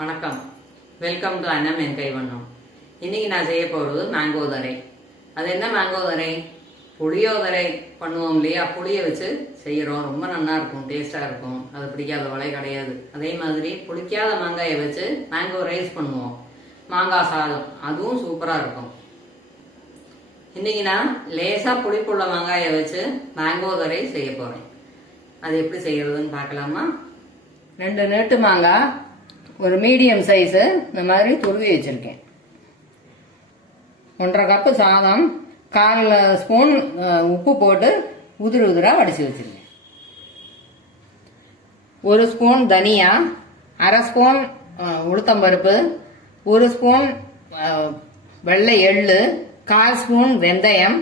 வணக்கம், welcome to அண்ணம் என் கைவண்ணம். இன்னைக்கு நான் செய்ய போகிறது மேங்கோதரை. அது என்ன மேங்கோதரை? புளியோதரை பண்ணுவோம் இல்லையா, புளியை வச்சு செய்கிறோம். ரொம்ப நல்லா இருக்கும், டேஸ்டாக இருக்கும். அது பிடிக்காத வலை கிடையாது. அதே மாதிரி புளிக்காத மாங்காயை வச்சு மேங்கோ ரைஸ் பண்ணுவோம், மாங்காய் சாதம், அதுவும் சூப்பராக இருக்கும். இன்னைக்கு நான் லேசாக புளிப்புள்ள மாங்காயை வச்சு மேங்கோதரை செய்ய போகிறேன். அது எப்படி செய்கிறதுன்னு பார்க்கலாமா? 2 நீட்டு மாங்காய், ஒரு மீடியம் சைஸு இந்த மாதிரி துருவி வச்சுருக்கேன். 1.5 கப்பு சாதம், 1/4 ஸ்பூன் உப்பு போட்டு உதிராக வடித்து வச்சுருக்கேன். 1 ஸ்பூன் தனியா, 1/2 ஸ்பூன் உளுத்தம்பருப்பு, 1 ஸ்பூன் வெள்ளை எள்ளு, 1/4 ஸ்பூன் வெந்தயம்,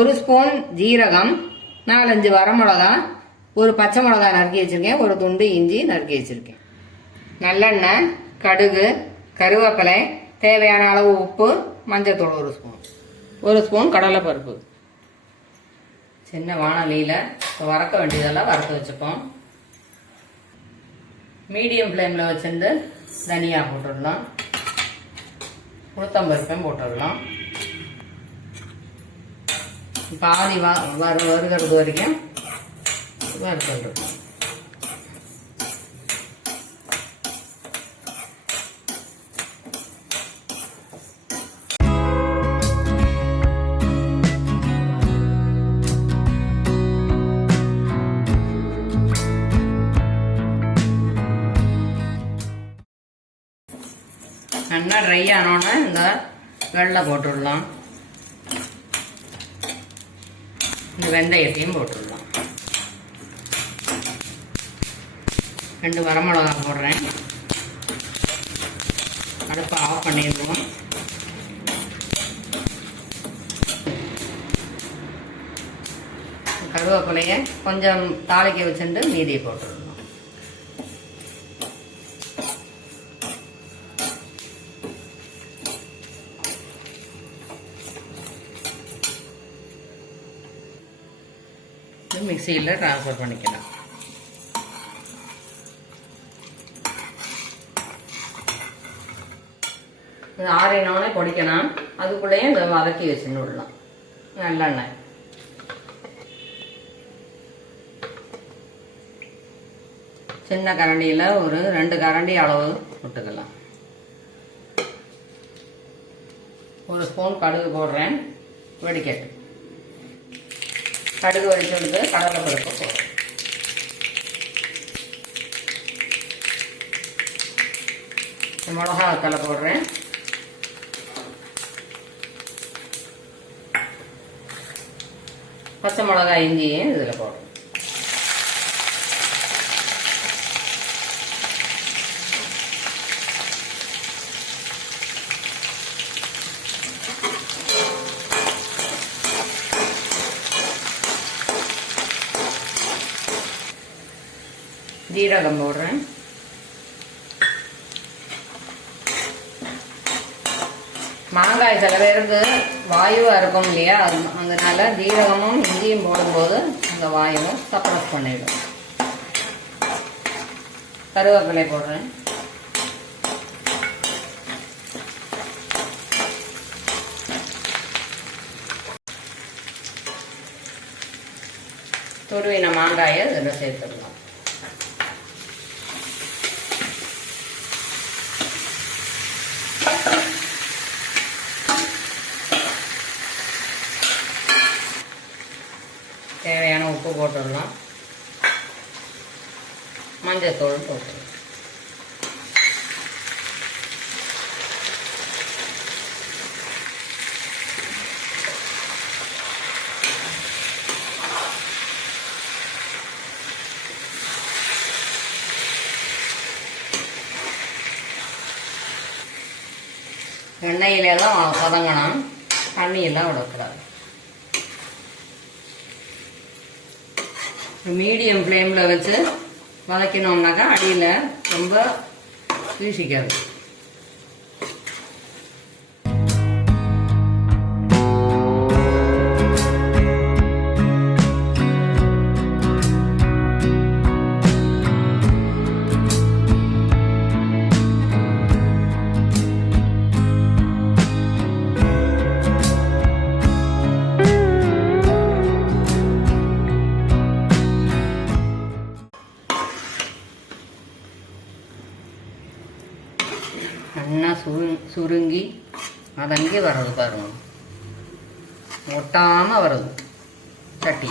1 ஸ்பூன் ஜீரகம், 4-5 வரமிளகா, ஒரு பச்சை மிளகா நறுக்கி வச்சுருக்கேன், ஒரு துண்டு இஞ்சி நறுக்கி வச்சுருக்கேன். நல்லெண்ணெய், கடுகு, கருவேப்பிலை, தேவையான அளவு உப்பு, மஞ்சள்தூள் 1 ஸ்பூன், 1 ஸ்பூன் கடலைப்பருப்பு. சின்ன வாணலியில் வறுக்க வேண்டியதெல்லாம் வறுத்து வச்சுப்போம். மீடியம் ஃப்ளேமில் வச்சுருந்து தனியா போட்டுடலாம், உளுத்தம்பருப்பையும் போட்டுடலாம். பாதி வறுக்கிறது வரைக்கும் வறுத்துடலாம். நல்லா ட்ரை ஆனோன்னா இந்த வெள்ளை போட்டுடலாம், இந்த வெந்தயத்தையும் போட்டுடலாம். 2 வரமிளகா போடுறேன். அடுப்பை ஆஃப் பண்ணிடுவோம். கருவேப்பிலையை கொஞ்சம் தாளிக்க வச்சுட்டு மீதியை போட்டுடலாம். மிக்சியில் ட்ரான்ஸ்ஃபர் பண்ணிக்கலாம். இது ஆறினோடனே பொடிக்கணும். அதுக்குள்ளேயும் இதை வதக்கி வச்சுன்னு விடலாம். நல்லெண்ணெய், சின்ன கரண்டியில் ஒரு 2 கரண்டி அளவு விட்டுக்கலாம். 1 ஸ்பூன் கடுகு போடுறேன், வெடிக்கட்டு. கடுகு வெடிச்செடுத்து கடலைப்பருப்பு போடுறேன். மிளகா வத்தலை போடுறேன். பச்சை மிளகாய் இஞ்சியும் இதில் போடுறேன். ஜீரகம் போடுறேன். மாங்காய் சில பேருக்கு வாயுவாக இருக்கும் இல்லையா, அதனால ஜீரகமும் இஞ்சியும் போடும்போது அந்த வாயுவும் சப்ரஸ் பண்ணிடும். கருவேப்பிலை போடுறேன். துருவின மாங்காயை இதில் சேர்த்துடலாம். தேவையான உப்பு போட்டுடலாம், மஞ்சள்தூள் போட்டுடலாம். எண்ணெயிலே தான் வதங்கணும், தண்ணியெல்லாம் விடக்கூடாது. மீடியம் ஃப்ளேமில் வச்சு வதக்கினோம்னாக்கா அடியில் ரொம்ப வீசிக்காது. நல்லா சுருங்கி அதங்கி வர்றது பாருங்க, ஒட்டாமல் வருது சட்டி.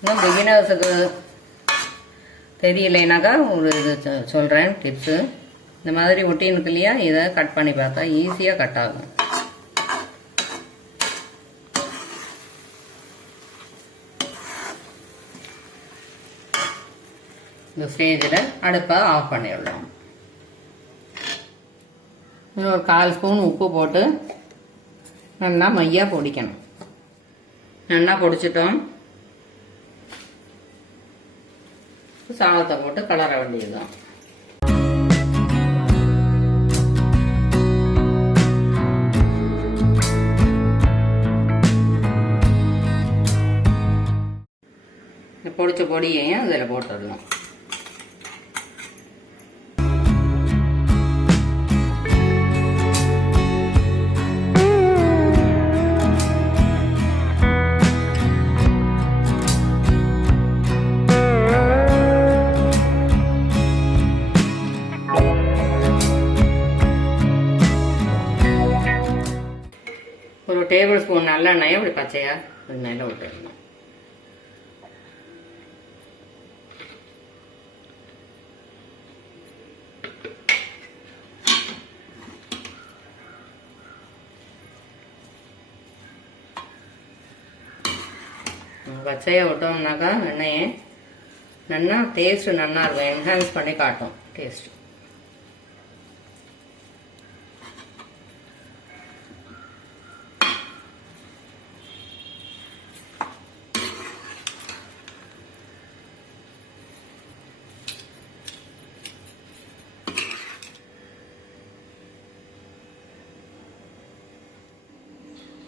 இன்னும் பிகினர்ஸுக்கு தெரியலைனாக்கா ஒரு இது சொல்கிறேன் டிப்ஸு. இந்த மாதிரி ஒட்டினுக்கு இல்லையா, இதை கட் பண்ணி பார்த்தா ஈஸியாக கட் ஆகும். இந்த ஸ்டேஜில் அடுப்பை ஆஃப் பண்ணிடலாம். ஒரு 1/4 ஸ்பூன் உப்பு போட்டு நல்லா மையாக பொடிக்கணும். நல்லா பொடிச்சிட்டோம். சாதத்தை போட்டு கலர வேண்டியதுதான். பொடிச்ச பொடியையும் அதில் போட்டுடலாம். ஒரு டேபிள் ஸ்பூன் நல்லெண்ணெயை அப்படி பச்சையாக எண்ணெயில் விட்டுடணும். பச்சையை விட்டோம்னாக்கா எண்ணெயை நல்லா டேஸ்ட்டு நல்லா இருக்கும், என்ஹான்ஸ் பண்ணி காட்டும் டேஸ்ட்டு.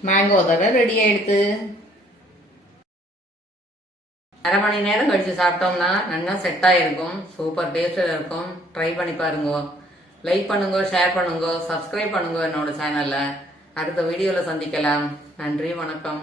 மேங்கோதரை ரெடி ஆயிடுது. 1/2 மணி நேரம் கழிச்சு சாப்பிட்டோம்னா நல்லா செட் ஆகிருக்கும், சூப்பர் டேஸ்டில் இருக்கும். ட்ரை பண்ணி பாருங்க. லைக் பண்ணுங்க, ஷேர் பண்ணுங்க, சப்ஸ்கிரைப் பண்ணுங்க என்னோட சேனலில். அடுத்த வீடியோவில் சந்திக்கலாம். நன்றி, வணக்கம்.